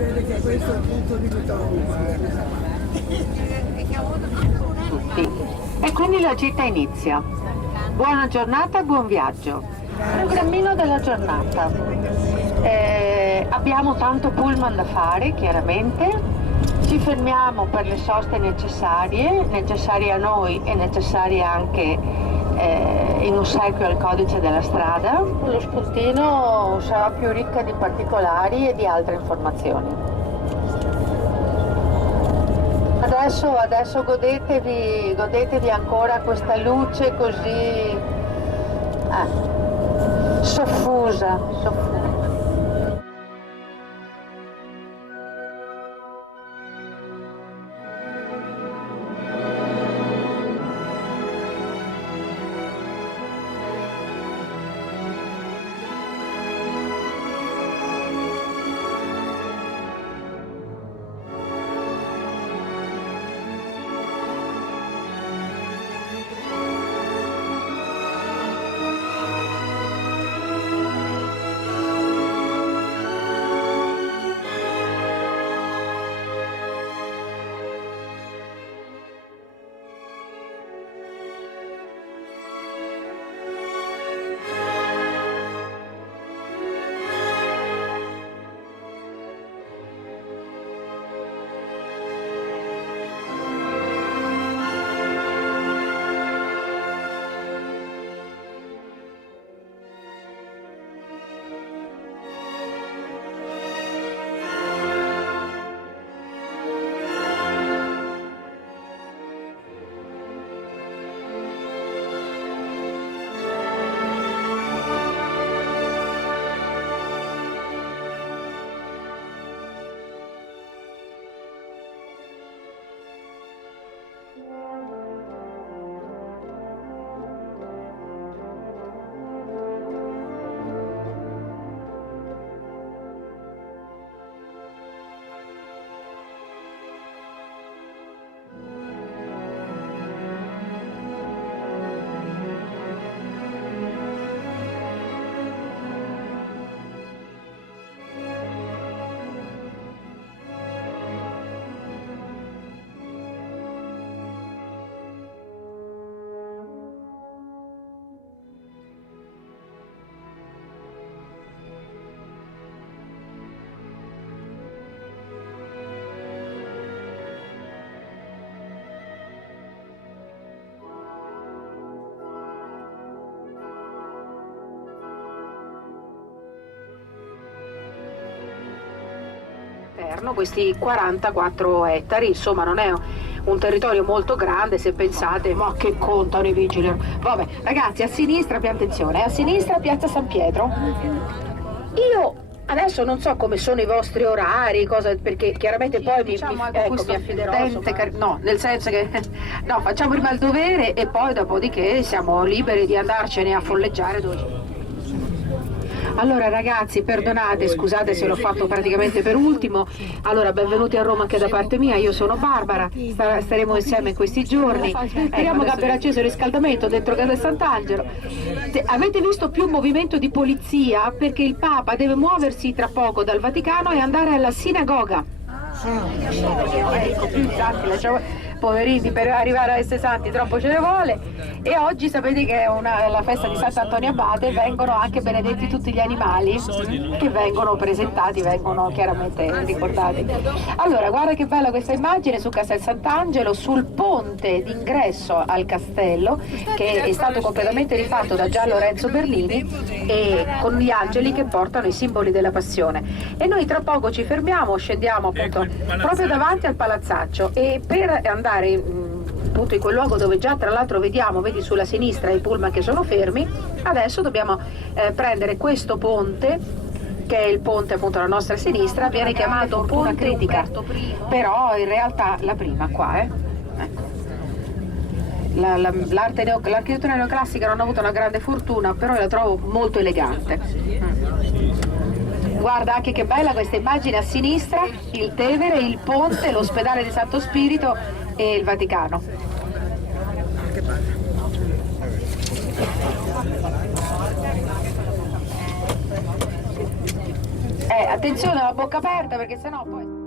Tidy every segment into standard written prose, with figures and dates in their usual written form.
vede che questo è il punto di ritorno. Tutti. E quindi la gita inizia. Buona giornata e buon viaggio. Programmino della giornata. Abbiamo tanto pullman da fare, chiaramente. Ci fermiamo per le soste necessarie a noi e necessarie anche in ossequio al codice della strada. Lo spuntino sarà più ricca di particolari e di altre informazioni. Adesso godetevi ancora questa luce così soffusa. Questi 44 ettari, insomma non è un territorio molto grande se pensate, ma che contano i vigili. Vabbè, ragazzi, a sinistra, attenzione, a sinistra Piazza San Pietro. Io adesso non so come sono i vostri orari, perché chiaramente poi mi affiderò. No, nel senso che no, facciamo prima il dovere e poi dopodiché siamo liberi di andarcene a folleggiare dove. Allora ragazzi, perdonate, scusate se l'ho fatto praticamente per ultimo. Allora, benvenuti a Roma anche da parte mia, io sono Barbara, staremo insieme in questi giorni. Speriamo che abbia acceso il riscaldamento dentro Castel Sant'Angelo. Avete visto più movimento di polizia perché il Papa deve muoversi tra poco dal Vaticano e andare alla sinagoga. Ecco, più santi, poverini, per arrivare a essere santi troppo ce ne vuole. E oggi sapete che è la festa di Sant'Antonio Abate, vengono anche benedetti tutti gli animali che vengono presentati, vengono chiaramente ricordati. Allora, guarda che bella questa immagine su Castel Sant'Angelo, sul ponte d'ingresso al castello, che è stato completamente rifatto da Gian Lorenzo Berlini, e con gli angeli che portano i simboli della passione. E noi tra poco ci fermiamo, scendiamo appunto proprio davanti al palazzaccio, e per andare appunto in quel luogo dove già tra l'altro vedi sulla sinistra i pullman che sono fermi, adesso dobbiamo prendere questo ponte, che è il ponte appunto alla nostra sinistra, viene chiamato Ponte Critica, però in realtà la prima qua, ecco. L'architettura neoclassica non ha avuto una grande fortuna, però la trovo molto elegante. Guarda anche che bella questa immagine a sinistra, il Tevere, il ponte, l'ospedale di Santo Spirito e il Vaticano. Che bello. Attenzione alla bocca aperta perché sennò poi...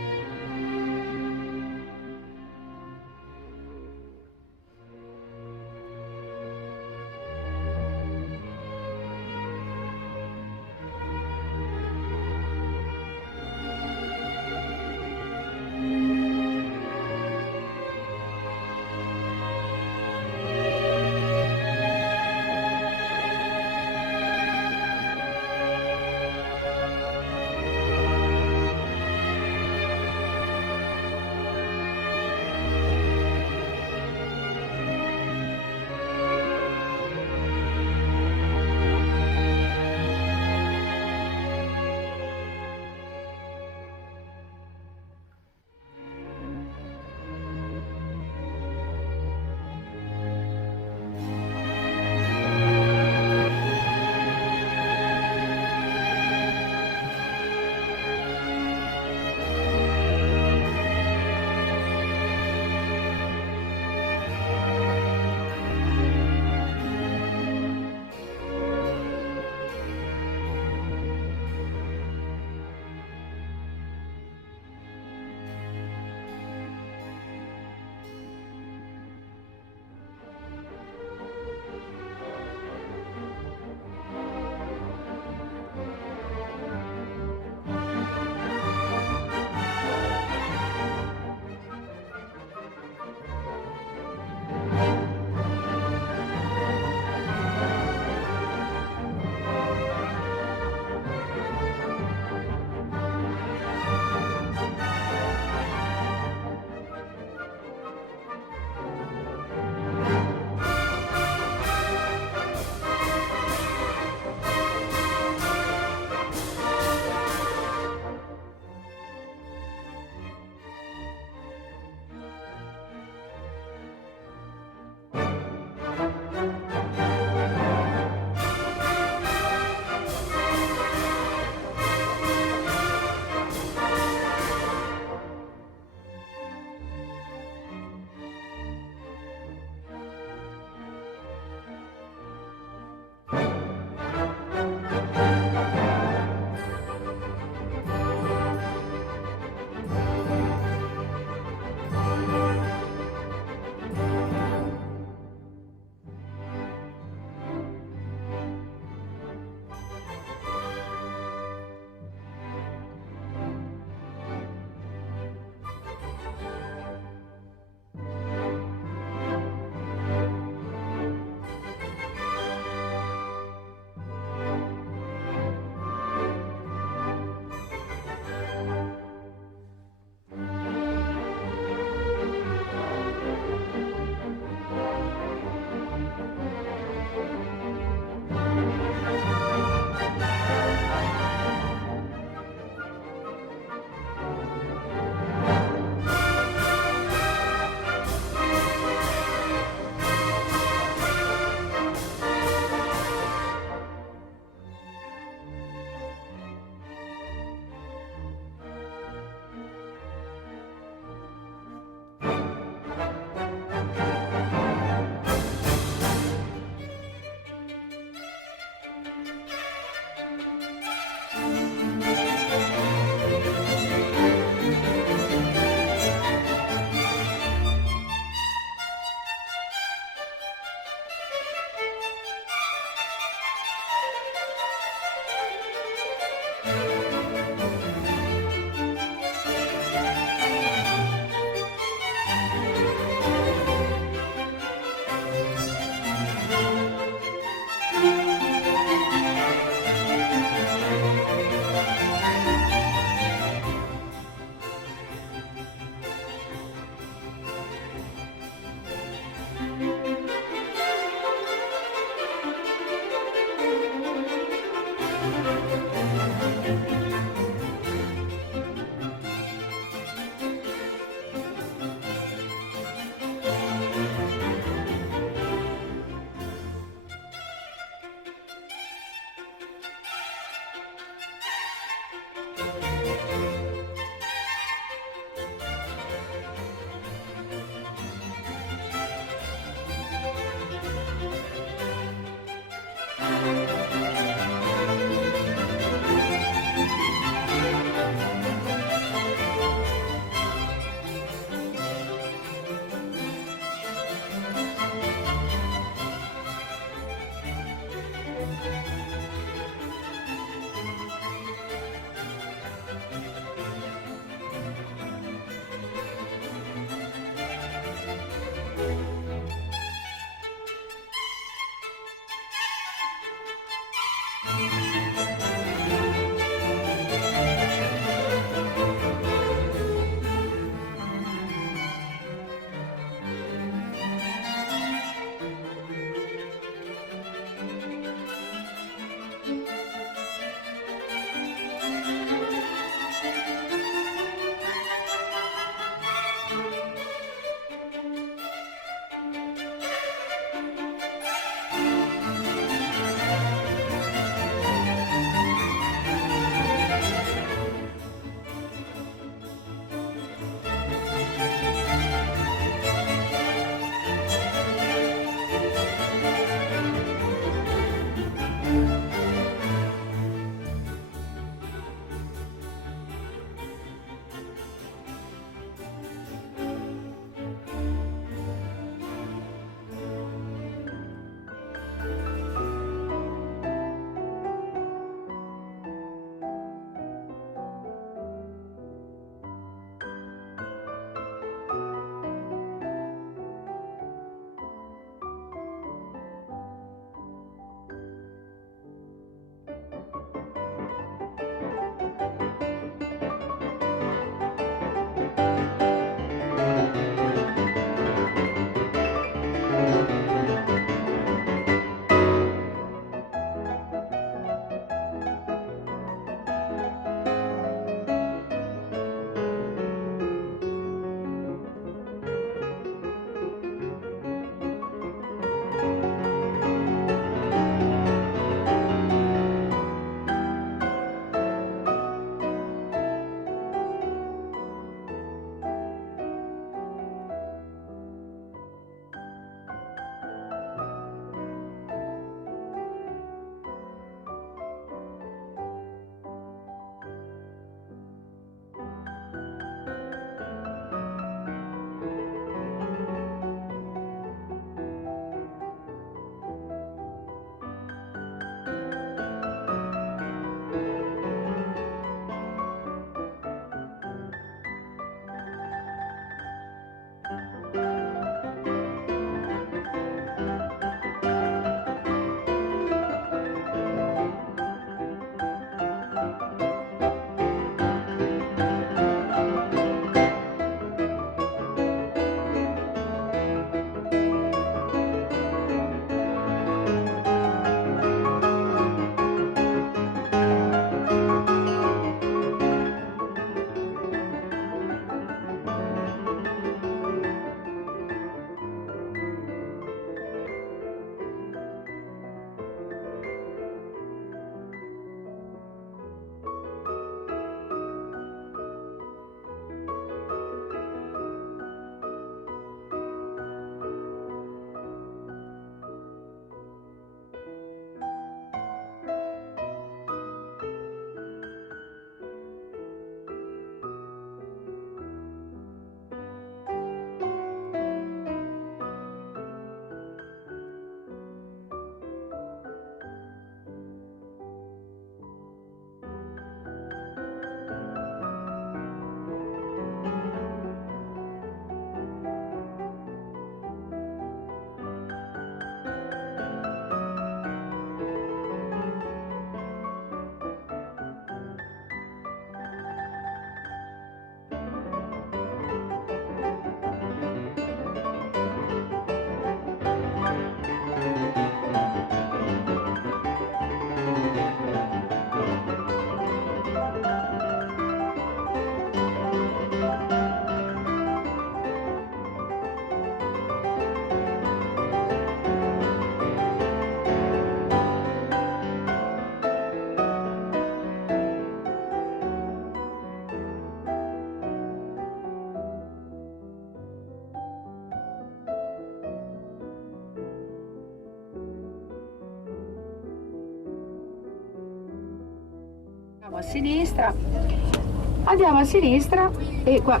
andiamo a sinistra e qua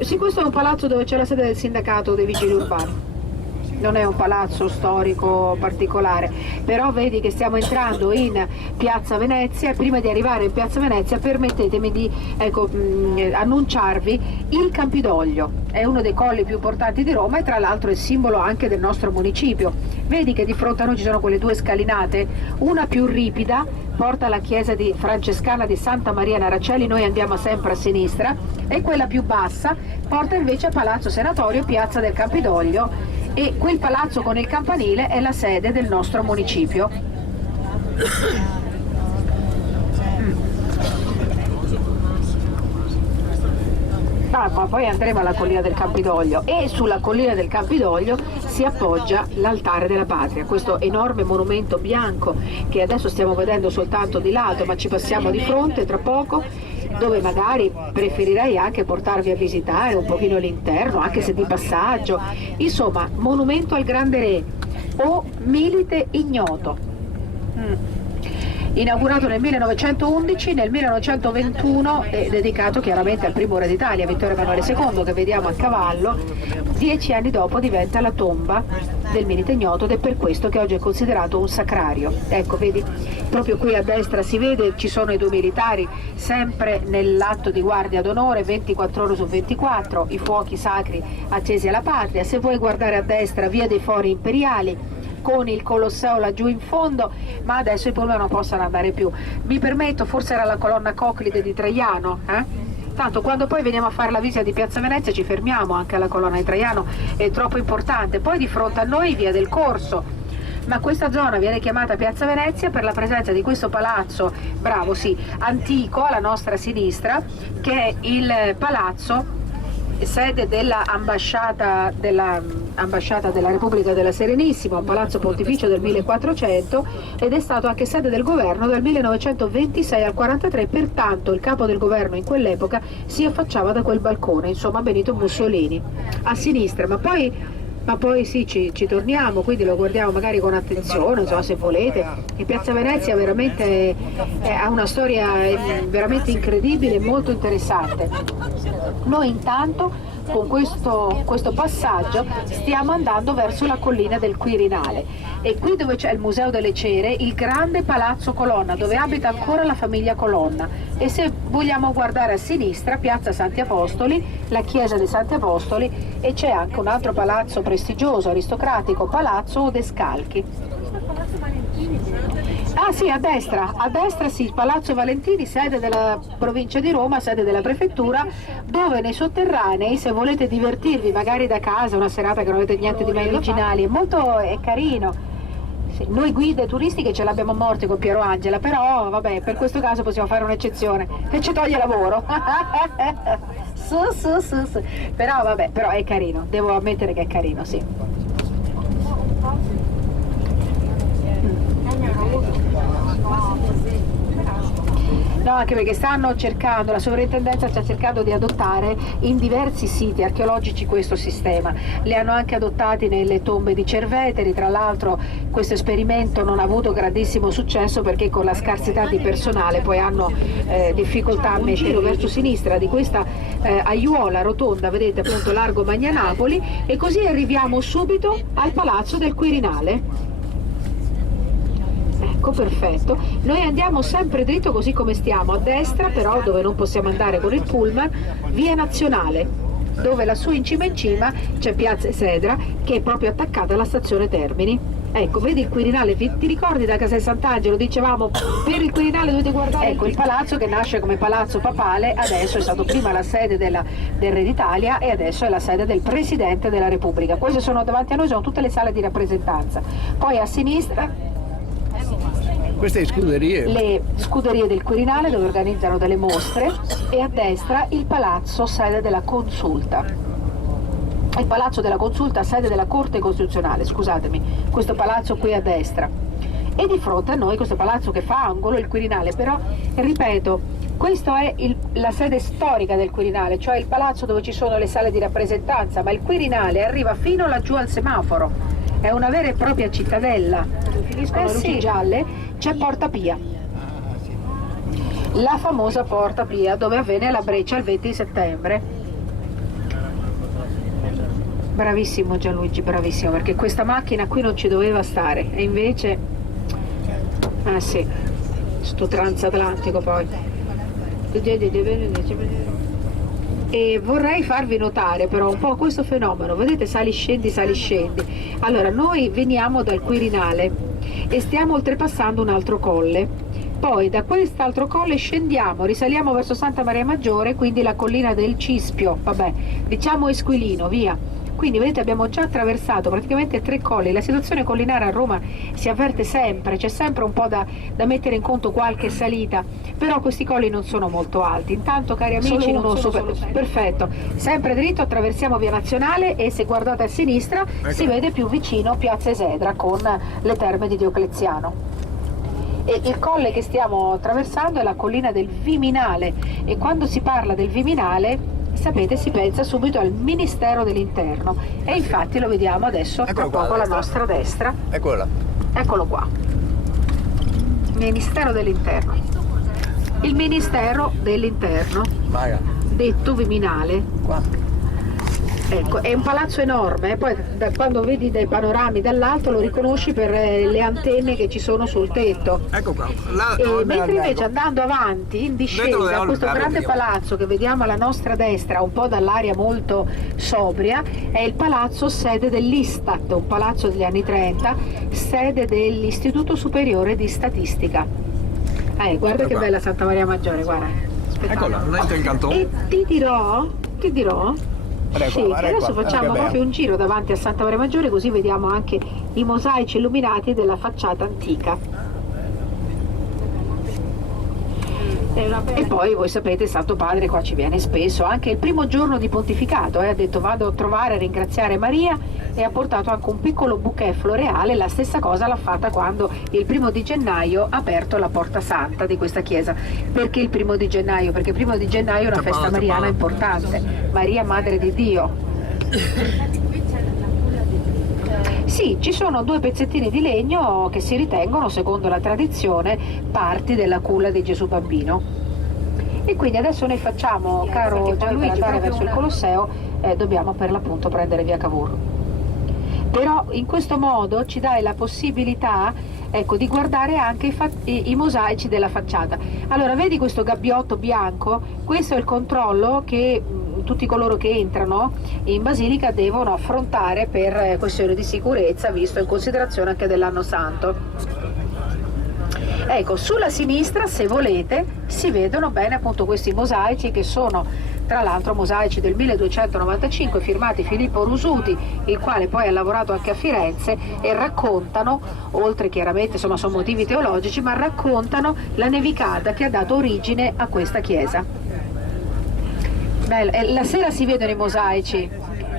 sì, questo è un palazzo dove c'è la sede del sindacato dei vigili urbani. Non è un palazzo storico particolare, però vedi che stiamo entrando in Piazza Venezia e prima di arrivare in Piazza Venezia permettetemi di annunciarvi il Campidoglio. È uno dei colli più importanti di Roma e tra l'altro è simbolo anche del nostro municipio. Vedi che di fronte a noi ci sono quelle due scalinate, una più ripida porta alla chiesa francescana di Santa Maria Naracelli, noi andiamo sempre a sinistra, e quella più bassa porta invece a Palazzo Senatorio, Piazza del Campidoglio, e quel palazzo con il campanile è la sede del nostro municipio. Ma poi andremo alla collina del Campidoglio e sulla collina del Campidoglio si appoggia l'altare della patria, questo enorme monumento bianco che adesso stiamo vedendo soltanto di lato, ma ci passiamo di fronte tra poco, dove magari preferirei anche portarvi a visitare un pochino l'interno, anche se di passaggio. Insomma, monumento al grande re o milite ignoto. Inaugurato nel 1911, nel 1921 è dedicato chiaramente al primo re d'Italia, Vittorio Emanuele II, che vediamo a cavallo. 10 anni dopo diventa la tomba del milite ignoto ed è per questo che oggi è considerato un sacrario. Ecco, vedi, proprio qui a destra si vede, ci sono i due militari sempre nell'atto di guardia d'onore, 24 ore su 24, i fuochi sacri accesi alla patria. Se vuoi guardare a destra, via dei Fori Imperiali, con il Colosseo laggiù in fondo, ma adesso i pullman non possono andare più. Mi permetto, forse era la colonna Coclide di Traiano, Tanto quando poi veniamo a fare la visita di Piazza Venezia ci fermiamo anche alla colonna di Traiano, è troppo importante. Poi di fronte a noi via del Corso, ma questa zona viene chiamata Piazza Venezia per la presenza di questo palazzo, bravo sì, antico alla nostra sinistra, che è il palazzo sede dell'ambasciata della Repubblica della Serenissima, un palazzo pontificio del 1400, ed è stato anche sede del governo dal 1926 al 43, pertanto il capo del governo in quell'epoca si affacciava da quel balcone, insomma Benito Mussolini. A sinistra, ma poi sì, ci torniamo, quindi lo guardiamo magari con attenzione, insomma, se volete. E Piazza Venezia veramente ha una storia veramente incredibile e molto interessante. Noi intanto con questo passaggio stiamo andando verso la collina del Quirinale, e qui dove c'è il Museo delle Cere, il grande Palazzo Colonna dove abita ancora la famiglia Colonna, e se vogliamo guardare a sinistra Piazza Santi Apostoli, la chiesa dei Santi Apostoli, e c'è anche un altro palazzo prestigioso, aristocratico, Palazzo Odescalchi. Ah sì, a destra sì, il Palazzo Valentini, sede della provincia di Roma, sede della prefettura, dove nei sotterranei, se volete divertirvi magari da casa, una serata che non avete niente di mai originali, è carino. Sì, noi guide turistiche ce l'abbiamo a morte con Piero Angela, però vabbè, per questo caso possiamo fare un'eccezione e ci toglie lavoro. su. Però vabbè, però è carino, devo ammettere che è carino, sì. No, anche perché stanno cercando, la sovrintendenza sta cercando di adottare in diversi siti archeologici questo sistema. Li hanno anche adottati nelle tombe di Cerveteri, tra l'altro questo esperimento non ha avuto grandissimo successo perché con la scarsità di personale poi hanno difficoltà a metterlo verso sinistra di questa aiuola rotonda, vedete appunto largo Magnanapoli, e così arriviamo subito al Palazzo del Quirinale. Ecco, perfetto. Noi andiamo sempre dritto così come stiamo, a destra però, dove non possiamo andare con il pullman, via Nazionale, dove lassù in cima c'è Piazza Esedra, che è proprio attaccata alla stazione Termini. Ecco, vedi il Quirinale, ti ricordi da Castel Sant'Angelo, dicevamo per il Quirinale dovete guardare, ecco il palazzo che nasce come palazzo papale, adesso è stato prima la sede del Re d'Italia e adesso è la sede del Presidente della Repubblica. Queste sono davanti a noi, sono tutte le sale di rappresentanza. Poi a sinistra queste scuderie. Le scuderie del Quirinale dove organizzano delle mostre, e a destra il palazzo sede della Consulta. Il palazzo della Consulta sede della Corte Costituzionale, scusatemi, questo palazzo qui a destra. E di fronte a noi questo palazzo che fa angolo, il Quirinale, però ripeto, questa è la sede storica del Quirinale, cioè il palazzo dove ci sono le sale di rappresentanza, ma il Quirinale arriva fino laggiù al semaforo. È una vera e propria cittadella. Finiscono le luci gialle, c'è Porta Pia. la famosa Porta Pia dove avvenne la breccia il 20 settembre. Bravissimo Gianluigi, bravissimo, perché questa macchina qui non ci doveva stare e invece sì, sto transatlantico poi. E vorrei farvi notare però un po' questo fenomeno, vedete, sali scendi. Allora noi veniamo dal Quirinale e stiamo oltrepassando un altro colle, poi da quest'altro colle scendiamo, risaliamo verso Santa Maria Maggiore, quindi la collina del Cispio, vabbè, diciamo Esquilino, via. Quindi vedete abbiamo già attraversato praticamente 3 colli. La situazione collinare a Roma si avverte sempre, c'è sempre un po' da mettere in conto qualche salita, però questi colli non sono molto alti. Intanto cari amici, perfetto, sempre dritto, attraversiamo via Nazionale e se guardate a sinistra si vede più vicino Piazza Esedra con le terme di Diocleziano. E il colle che stiamo attraversando è la collina del Viminale e quando si parla del Viminale sapete si pensa subito al Ministero dell'Interno e infatti lo vediamo adesso tra poco alla nostra destra. Eccolo qua, Ministero dell'Interno. Il Ministero dell'Interno, detto Viminale, ecco, è un palazzo enorme, poi quando vedi dai panorami dall'alto lo riconosci per le antenne che ci sono sul tetto. Ecco qua. Mentre invece andando avanti in discesa questo grande palazzo che vediamo alla nostra destra, un po' dall'aria molto sobria, è il palazzo sede dell'Istat, un palazzo degli anni 30, sede dell'Istituto Superiore di Statistica. Guarda che bella Santa Maria Maggiore, guarda. Eccola, lente in cantone. E ti dirò sì, adesso facciamo proprio un giro davanti a Santa Maria Maggiore così vediamo anche i mosaici illuminati della facciata antica. E poi voi sapete il Santo Padre qua ci viene spesso, anche il primo giorno di pontificato, ha detto vado a trovare e ringraziare Maria e ha portato anche un piccolo bouquet floreale. La stessa cosa l'ha fatta quando il 1° gennaio ha aperto la Porta Santa di questa chiesa. Perché il 1° gennaio? Perché il 1° gennaio è una festa mariana importante, Maria Madre di Dio. Sì, ci sono 2 pezzettini di legno che si ritengono, secondo la tradizione, parti della culla di Gesù Bambino. E quindi adesso noi facciamo, caro Gianluigi, per andare verso il Colosseo dobbiamo per l'appunto prendere via Cavour. Però in questo modo ci dai la possibilità, ecco, di guardare anche i mosaici della facciata. Allora, vedi questo gabbiotto bianco? Questo è il controllo che tutti coloro che entrano in Basilica devono affrontare per questioni di sicurezza, visto in considerazione anche dell'anno santo. Ecco, sulla sinistra, se volete, si vedono bene appunto questi mosaici che sono tra l'altro mosaici del 1295 firmati Filippo Rusuti, il quale poi ha lavorato anche a Firenze, e raccontano, oltre chiaramente insomma sono motivi teologici, ma raccontano la nevicata che ha dato origine a questa chiesa. La sera si vedono i mosaici,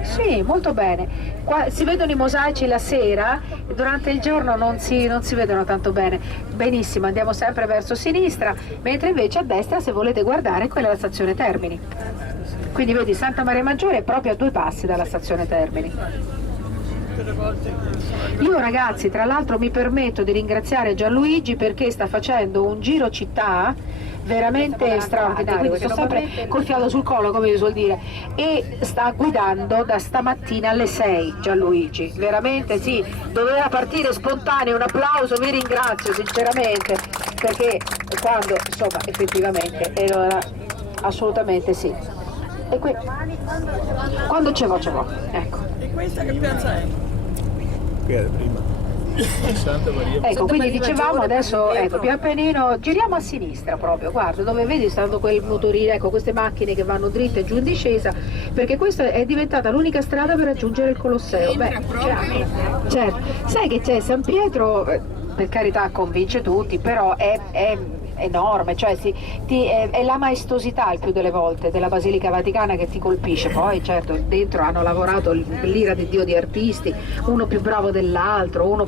sì, molto bene. Qua si vedono i mosaici la sera, durante il giorno non si vedono tanto bene. Benissimo, andiamo sempre verso sinistra, mentre invece a destra, se volete guardare, quella è la stazione Termini. Quindi vedi, Santa Maria Maggiore è proprio a 2 passi dalla stazione Termini. Io ragazzi, tra l'altro mi permetto di ringraziare Gianluigi perché sta facendo un giro città veramente straordinario, sto sempre col fiato sul collo, come si suol dire, e sta guidando da stamattina alle 6. Gianluigi, veramente sì, doveva partire spontaneo, un applauso, vi ringrazio sinceramente, perché quando insomma effettivamente era assolutamente sì. E quando ce l'ho, ecco. E questa che piazza è? Che era prima. Santa Maria. Ecco, quindi dicevamo adesso, ecco, pian pianino giriamo a sinistra proprio, guarda, dove vedi stando quel motorino, ecco, queste macchine che vanno dritte giù in discesa, perché questa è diventata l'unica strada per raggiungere il Colosseo. Beh, certo. Sai che c'è San Pietro, per carità convince tutti, però è enorme, cioè è la maestosità il più delle volte della Basilica Vaticana che ti colpisce. Poi certo dentro hanno lavorato l'ira di Dio di artisti, uno più bravo dell'altro,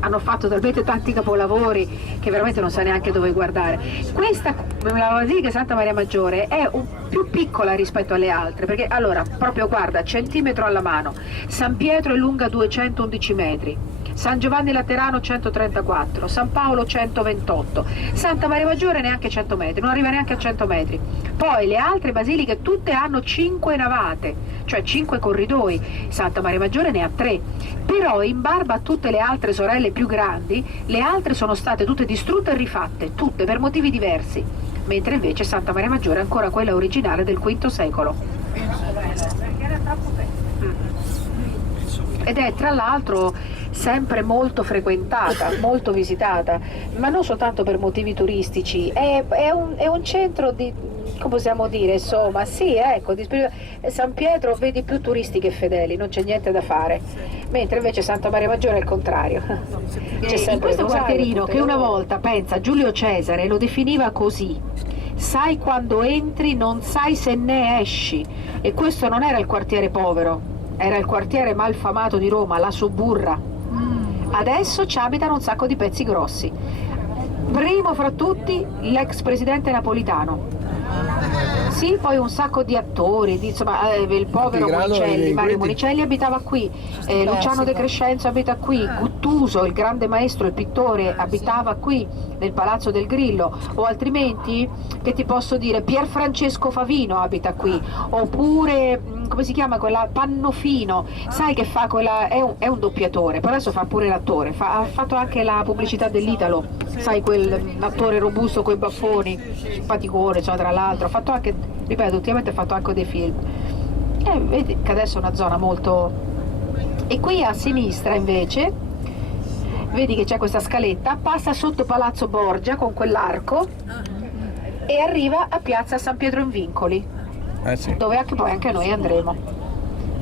hanno fatto talmente tanti capolavori che veramente non sa neanche dove guardare. Questa, la Basilica Santa Maria Maggiore, è più piccola rispetto alle altre, perché allora proprio guarda, centimetro alla mano, San Pietro è lunga 211 metri, San Giovanni Laterano 134, San Paolo 128, Santa Maria Maggiore neanche 100 metri, non arriva neanche a 100 metri. Poi le altre basiliche tutte hanno 5 navate, cioè 5 corridoi, Santa Maria Maggiore ne ha 3, però in barba a tutte le altre sorelle più grandi, le altre sono state tutte distrutte e rifatte, tutte per motivi diversi, mentre invece Santa Maria Maggiore è ancora quella originale del V secolo. Ed è tra l'altro sempre molto frequentata, molto visitata, ma non soltanto per motivi turistici, è un centro di, come possiamo dire, insomma, sì, ecco, San Pietro vedi più turisti che fedeli, non c'è niente da fare, mentre invece Santa Maria Maggiore è il contrario. C'è sempre questo quartierino che una volta, pensa, Giulio Cesare lo definiva così: sai quando entri, non sai se ne esci, e questo non era il quartiere povero. Era il quartiere malfamato di Roma, la Suburra. Adesso ci abitano un sacco di pezzi grossi. Primo fra tutti l'ex presidente Napolitano. Sì, poi un sacco di attori, insomma, il povero Monicelli, Mario Monicelli abitava qui, Luciano De Crescenzo abita qui, Guttuso, il grande maestro, il pittore, abitava qui nel Palazzo del Grillo, o altrimenti, che ti posso dire, Pier Francesco Favino abita qui, oppure, come si chiama quella, Pannofino, sai che fa quella, è un doppiatore, poi adesso fa pure l'attore, ha fatto anche la pubblicità dell'Italo, sai quell'attore robusto coi baffoni, simpaticone, insomma, tra l'altro, ha fatto anche, ripeto, ultimamente ha fatto anche dei film, vedi che adesso è una zona molto... E qui a sinistra invece vedi che c'è questa scaletta, passa sotto Palazzo Borgia con quell'arco e arriva a piazza San Pietro in Vincoli, Sì. dove anche poi anche noi andremo.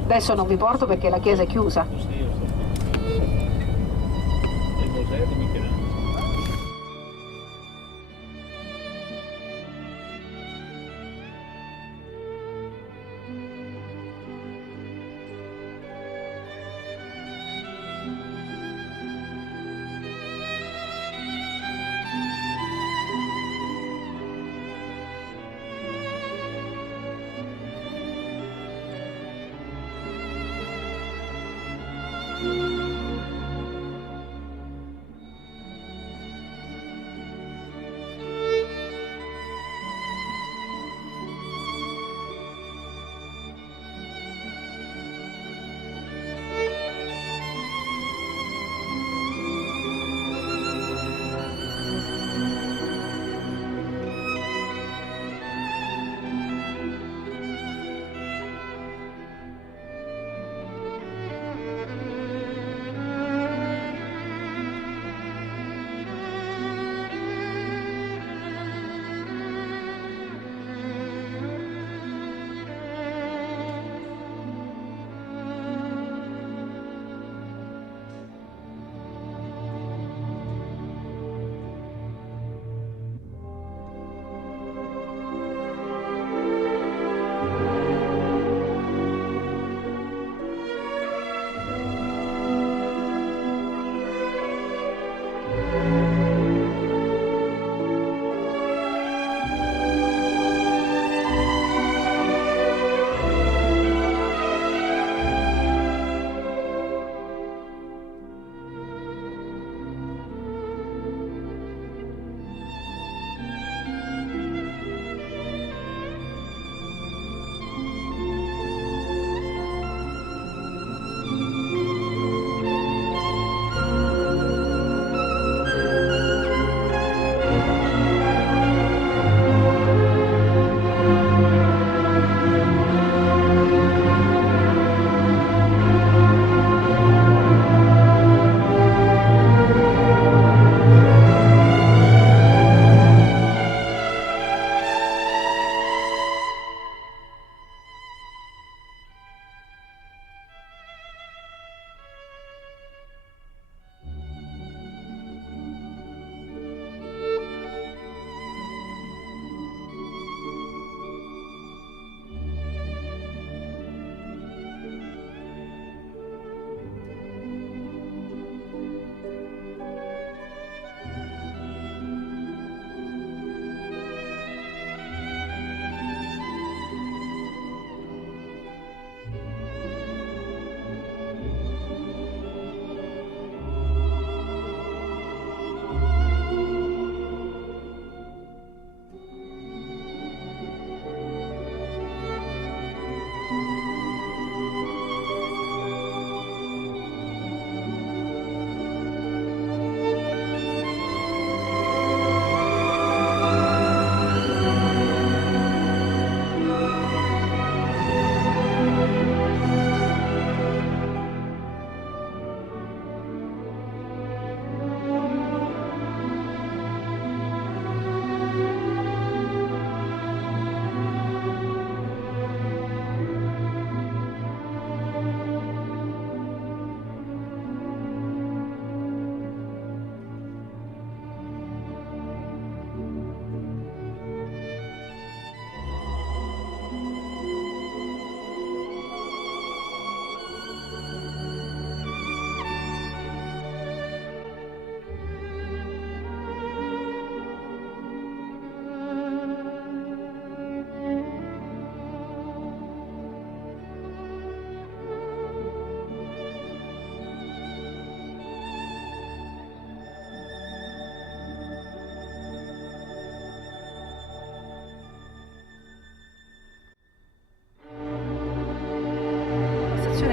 Adesso non vi porto perché la chiesa è chiusa. Il museo di Michelangelo.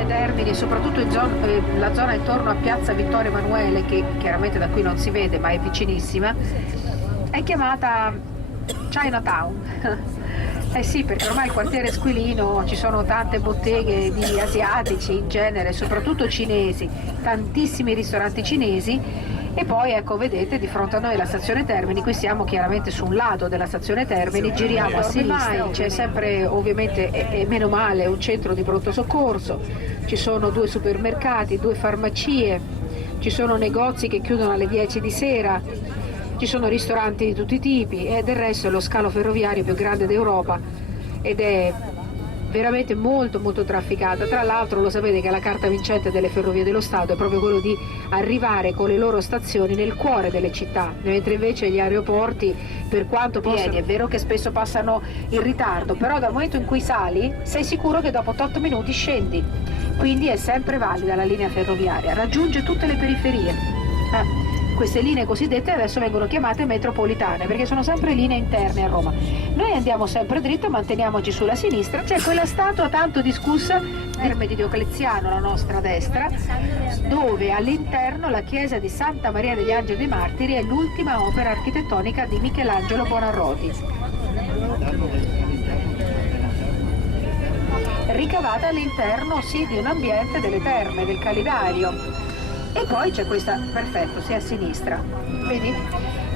stazione Termini e soprattutto la zona intorno a Piazza Vittorio Emanuele, che chiaramente da qui non si vede ma è vicinissima, è chiamata Chinatown. Eh sì, perché ormai il quartiere Squilino ci sono tante botteghe di asiatici in genere, soprattutto cinesi, tantissimi ristoranti cinesi. E poi ecco, vedete di fronte a noi la stazione Termini, qui siamo chiaramente su un lato della stazione Termini, giriamo a sinistra, c'è sempre ovviamente, e meno male, un centro di pronto soccorso, ci sono 2 supermercati, 2 farmacie, ci sono negozi che chiudono alle 10 di sera, ci sono ristoranti di tutti i tipi e del resto è lo scalo ferroviario più grande d'Europa ed è veramente molto molto trafficata. Tra l'altro lo sapete che la carta vincente delle Ferrovie dello Stato è proprio quello di arrivare con le loro stazioni nel cuore delle città, mentre invece gli aeroporti, per quanto pieni, è vero che spesso passano in ritardo, però dal momento in cui sali sei sicuro che dopo 8 minuti scendi, quindi è sempre valida la linea ferroviaria, raggiunge tutte le periferie. Queste linee cosiddette adesso vengono chiamate metropolitane perché sono sempre linee interne a Roma. Noi andiamo sempre dritto, manteniamoci sulla sinistra, c'è quella statua tanto discussa Terme di Diocleziano alla nostra destra, dove all'interno la chiesa di Santa Maria degli Angeli dei Martiri è l'ultima opera architettonica di Michelangelo Buonarroti, ricavata all'interno sì di un ambiente delle terme del Calidario. E poi c'è questa, perfetto, sì, a sinistra, vedi?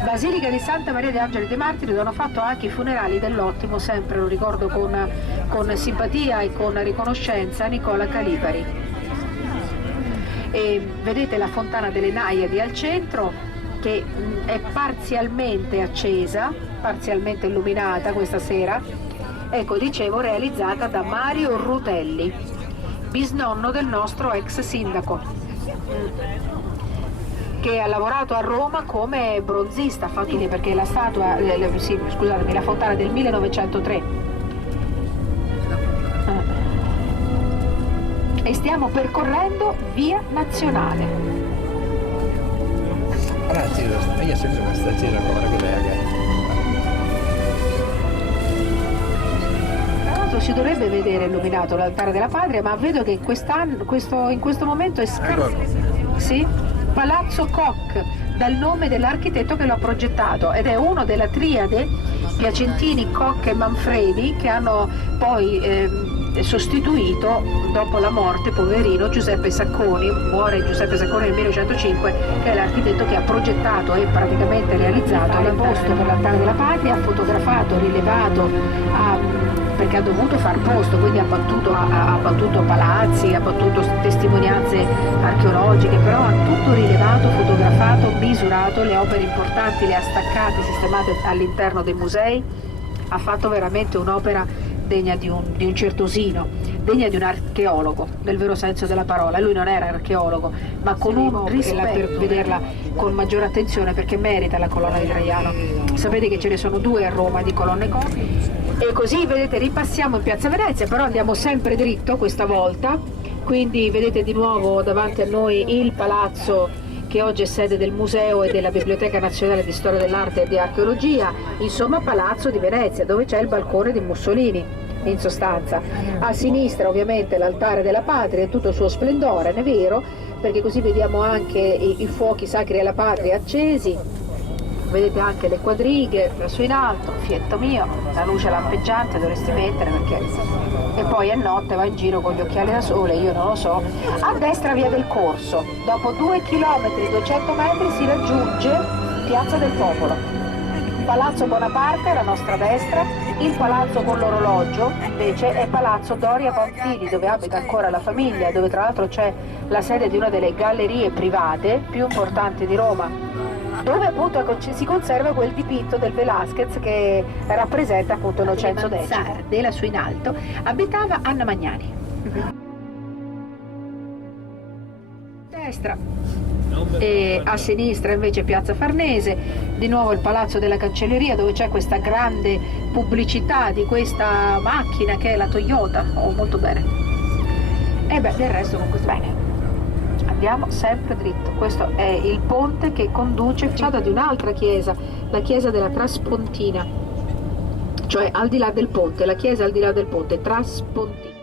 Basilica di Santa Maria degli Angeli dei Martiri, dove hanno fatto anche i funerali dell'ottimo, sempre lo ricordo con simpatia e con riconoscenza, Nicola Calipari. E vedete la fontana delle Naiadi al centro, che è parzialmente accesa, parzialmente illuminata questa sera, ecco, dicevo, realizzata da Mario Rutelli, bisnonno del nostro ex sindaco, che ha lavorato a Roma come bronzista, perché la statua, sì, scusatemi, la fontana del 1903. E stiamo percorrendo Via Nazionale. Ragazzi, io sempre questa gira con la collega. Tra l'altro si dovrebbe vedere illuminato l'altare della patria, ma vedo che in questo momento è scarso. Sì? Palazzo Koch, dal nome dell'architetto che lo ha progettato, ed è uno della triade Piacentini, Koch e Manfredi, che hanno poi sostituito dopo la morte, poverino, Giuseppe Sacconi. Muore Giuseppe Sacconi nel 1905, che è l'architetto che ha progettato e praticamente realizzato l'imposto per l'altare della patria, ha fotografato, rilevato, perché ha dovuto far posto, quindi ha battuto palazzi, ha battuto testimonianze archeologiche, però ha tutto rilevato, fotografato, misurato, le opere importanti le ha staccate, sistemate all'interno dei musei, ha fatto veramente un'opera degna di un certosino, degna di un archeologo, nel vero senso della parola. Lui non era archeologo, ma con un rispetto per vederla con maggiore attenzione, perché merita la colonna di Traiano. Sapete che ce ne sono 2 a Roma di colonne comiche. E così, vedete, ripassiamo in Piazza Venezia, però andiamo sempre dritto questa volta, quindi vedete di nuovo davanti a noi il palazzo che oggi è sede del Museo e della Biblioteca Nazionale di Storia dell'Arte e di Archeologia, insomma Palazzo di Venezia, dove c'è il balcone di Mussolini, in sostanza. A sinistra ovviamente l'altare della patria in tutto il suo splendore, è vero, perché così vediamo anche i fuochi sacri alla patria accesi. Vedete anche le quadrighe su in alto, fietto mio, la luce lampeggiante dovresti mettere, perché e poi è notte, va in giro con gli occhiali da sole, io non lo so. A destra via del Corso, dopo 2 km 200 metri si raggiunge Piazza del Popolo. Palazzo Bonaparte alla nostra destra, il palazzo con l'orologio invece è Palazzo Doria Pamphili, dove abita ancora la famiglia, dove tra l'altro c'è la sede di una delle gallerie private più importanti di Roma, dove appunto si conserva quel dipinto del Velázquez che rappresenta appunto Innocenzo X. Della su in alto abitava Anna Magnani. Destra e a sinistra invece Piazza Farnese, di nuovo il Palazzo della Cancelleria, dove c'è questa grande pubblicità di questa macchina che è la Toyota. Oh, molto bene. E beh, del resto comunque bene. Andiamo sempre dritto. Questo è il ponte che conduce di un'altra chiesa, la chiesa della Traspontina, cioè al di là del ponte, la chiesa al di là del ponte, Traspontina.